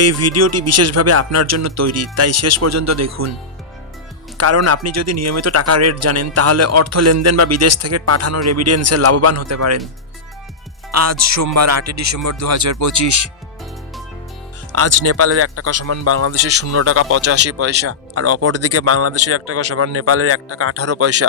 এই ভিডিওটি বিশেষভাবে আপনার জন্য তৈরি, তাই শেষ পর্যন্ত দেখুন। কারণ আপনি যদি নিয়মিত টাকা রেট জানেন, তাহলে অর্থ লেনদেন বা বিদেশ থেকে পাঠানো রেভিডেন্সে লাভবান হতে পারেন। আজ সোমবার আটই ডিসেম্বর দু হাজার পঁচিশ। আজ নেপালের এক টাকা সমান বাংলাদেশের শূন্য টাকা পঁচাশি পয়সা, আর অপরদিকে বাংলাদেশের এক টাকা সমান নেপালের এক টাকা আঠারো পয়সা।